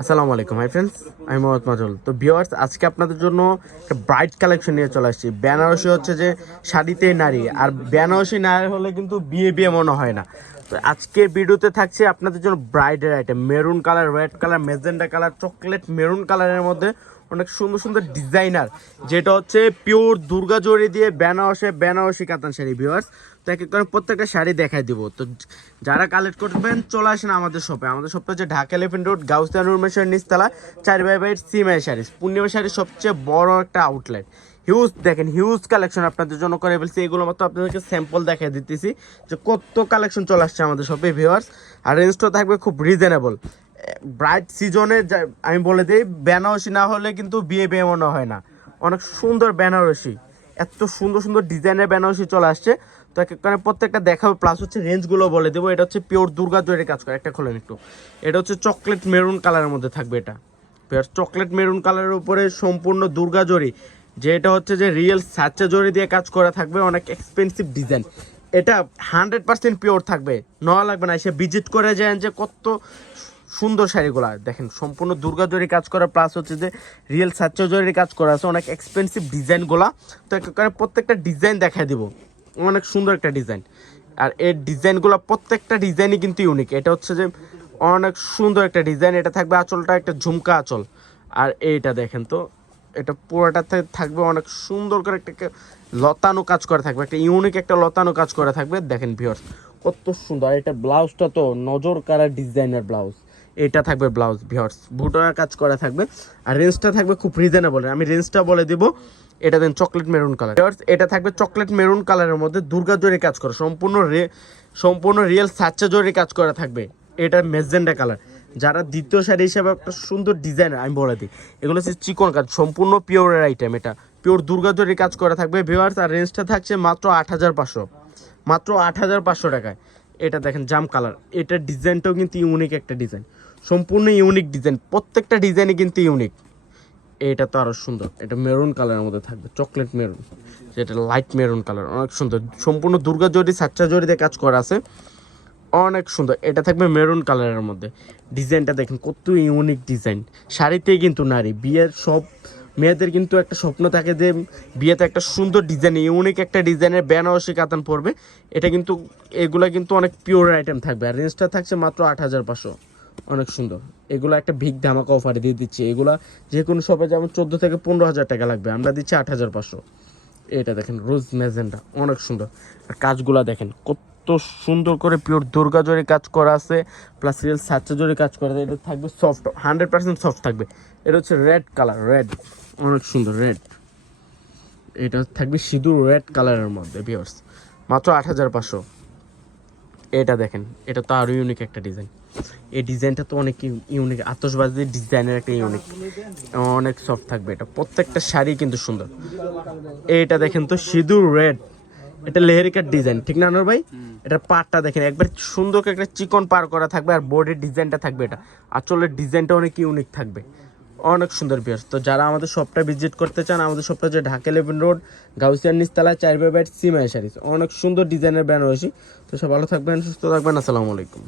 আসসালামু আলাইকুম hi friends, আমি মোহাম্মদ মাজল। তো ভিউয়ার্স, আজকে আপনাদের জন্য একটা ব্রাইট কালেকশন নিয়ে চলে আসছি। বেনারসি হচ্ছে যে শাড়িতে নারী, আর বেনারসি নারী হলে কিন্তু বিয়ে বিয়ে মনে হয় না। তো আজকের ভিডিওতে থাকছে আপনাদের জন্য ব্রাইডের item, maroon colour, red colour, magenta colour, chocolate maroon কালারের মধ্যে অনেক সুন্দর সুন্দর ডিজাইনার, যেটা হচ্ছে পিওর দুর্গা জড়ি দিয়ে বেনারসি কাতান শাড়ি। ভিউয়ার্স, তো এক এক করে প্রত্যেকটা শাড়ি দেখাই দিব। তো যারা কালেক্ট করবেন চলে আসেন আমাদের শপে। আমাদের শপটা হচ্ছে ঢাকা এলিফ্যান্ট রোড, গাউসিয়া নূর মেশার নিচতলা, 4x8 সিমাই শাড়ি, পূর্ণিমা শাড়ির সবচেয়ে বড় একটা আউটলেট। হিউজ দেখেন, হিউজ কালেকশন আপনাদের জন্য করে ফেলছি। এগুলো মাত্র আপনাদেরকে স্যাম্পল দেখাই দিতেছি যে কত কালেকশন চলে আসছে আমাদের শপে ভিউয়ার্স। আর রেঞ্জটা থাকবে খুব রিজনেবল। ব্রাইট সিজনে আমি বলে দিই, বেনারসি না হলে কিন্তু বিয়ে বিয়ে মনে হয় না। অনেক সুন্দর বেনারসি, এত সুন্দর সুন্দর ডিজাইনের বেনারসি চলে আসছে। তো এখানে প্রত্যেকটা দেখাবো, প্লাস হচ্ছে রেঞ্জগুলো বলে দেবো। এটা হচ্ছে পিওর দুর্গা জয়ের কাজ করে, একটা খোলেন একটু। এটা হচ্ছে চকলেট মেরুন কালারের মধ্যে থাকবে। এটা চকলেট মেরুন কালারের উপরে সম্পূর্ণ দুর্গা জরি, যে এটা হচ্ছে যে রিয়েল সাচ্চা জরি দিয়ে কাজ করা থাকবে। অনেক এক্সপেন্সিভ ডিজাইন, এটা 100% পিওর থাকবে, নেওয়া লাগবে না। এসে ভিজিট করে যায় যে কত সুন্দর শাড়িগুলা দেখেন, সম্পূর্ণ দুর্গা জরি কাজ করা, প্লাস হচ্ছে যে রিয়েল সাচ্চা জরির কাজ করা আছে। অনেক এক্সপেন্সিভ ডিজাইনগুলা। তো এখানে প্রত্যেকটা ডিজাইন দেখাই দিব, অনেক সুন্দর একটা ডিজাইন। আর এই ডিজাইনগুলো প্রত্যেকটা ডিজাইনই কিন্তু ইউনিক। এটা হচ্ছে যে অনেক সুন্দর একটা ডিজাইন। এটা থাকবে আঁচলটা একটা ঝুমকা আঁচল। আর এইটা দেখেন তো, এটা পুরোটাতে থাকবে অনেক সুন্দর করে একটা লতানো কাজ করা থাকবে, একটা ইউনিক একটা লতানো কাজ করা থাকবে। দেখেন ভিউয়ার্স কত সুন্দর। এটা ব্লাউজটা তো নজর কাড়া ডিজাইনার ব্লাউজ। এটা থাকবে ব্লাউজ ভিউয়ার্স, বুটার কাজ করা থাকবে। আর রেঞ্জটা থাকবে খুব রিজনেবল। আমি রেঞ্জটা বলে দিব। এটা দেন চকলেট মেরুন কালার। এটা থাকবে চকলেট মেরুন কালারের মধ্যে দুর্গা জরি কাজ করা, সম্পূর্ণ রিয়েল সাচ্চা জরি কাজ করা থাকবে। এটা মেজেন্ডা কালার। যারা দ্বিতীয় শাড়ি হিসাবে একটা সুন্দর ডিজাইন আমি বলে দিই, এগুলো হচ্ছে চিকন কাজ, সম্পূর্ণ পিওরের আইটেম। এটা পিওর দুর্গা জরি কাজ করা থাকবে ভিউয়ার্স। আর রেঞ্জটা থাকছে মাত্র 8,500, মাত্র 8,500 টাকায়। এটা দেখেন জাম কালার, এটার ডিজাইনটাও কিন্তু ইউনিক একটা ডিজাইন, সম্পূর্ণ ইউনিক ডিজাইন। প্রত্যেকটা ডিজাইনই কিন্তু ইউনিক। এটা তো আরো সুন্দর, এটা মেরুন কালারের মধ্যে থাকবে, চকলেট মেরুন, যেটা লাইট মেরুন কালার, অনেক সুন্দর। সম্পূর্ণ দুর্গা জরি সাচ্চা জরি দিয়ে কাজ করা আছে, অনেক সুন্দর। এটা থাকবে মেরুন কালারের মধ্যে। ডিজাইনটা দেখেন কত ইউনিক ডিজাইন। শাড়িতেই কিন্তু নারী, বিয়ের সব মেয়েদের কিন্তু একটা স্বপ্ন থাকে যে বিয়েতে একটা সুন্দর ডিজাইন, ইউনিক একটা ডিজাইনের বেনারসি কাতান পরবে। এটা কিন্তু এগুলা কিন্তু অনেক পিওর আইটেম থাকবে। আর রেঞ্জটা থাকছে মাত্র 8,500, অনেক সুন্দর। এগুলো একটা ভিক ধামাকা অফারে দিয়ে দিচ্ছি। এগুলা যে কোনো শপে যেমন 14 থেকে 15,000 টাকা লাগবে, আমরা দিচ্ছি 8,500। এটা দেখেন রোজ ম্যাজেন্ডা, অনেক সুন্দর। আর কাজগুলা দেখেন কত সুন্দর করে পিওর দুর্গা জরি কাজ করা আছে, প্লাস রিয়েল সাচ্চা জরি কাজ করা আছে। এটা থাকবে সফট, 100% সফট থাকবে। এটা হচ্ছে রেড কালার, রেড, অনেক সুন্দর রেড। এটা থাকবে সিঁদুর রেড কালারের মধ্যে ভিউয়ার্স, মাত্র 8,500। এটা দেখেন, এটা তো আরো ইউনিক একটা ডিজাইন। এই ডিজাইনটা তো অনেক ইউনিক, আতশবাজি ডিজাইনের একটা ইউনিক, অনেক সফট থাকবে। এটা প্রত্যেকটা শাড়ি কিন্তু সুন্দর। এইটা দেখেন তো সিঁদুর রেড, এটা লেহেরিকার ডিজাইন, ঠিক না আনোয়ার ভাই? এটা পাড়টা দেখেন একবার সুন্দর একটা চিকন পার করা থাকবে। আর বোর্ডের ডিজাইনটা থাকবে, এটা আঁচলের ডিজাইনটা অনেক ইউনিক থাকবে, অনেক সুন্দর ভিউয়ার্স। তো যারা আমাদের শপটা ভিজিট করতে চান, আমাদের শপটা হচ্ছে ঢাকা এলিফ্যান্ট রোড, গাউসিয়ার নিচতলা, 4x8 সিমাই শাড়ি, অনেক সুন্দর ডিজাইনের বেনারসি। তো সব ভালো থাকবেন, সুস্থ থাকবেন, আসসালামু আলাইকুম।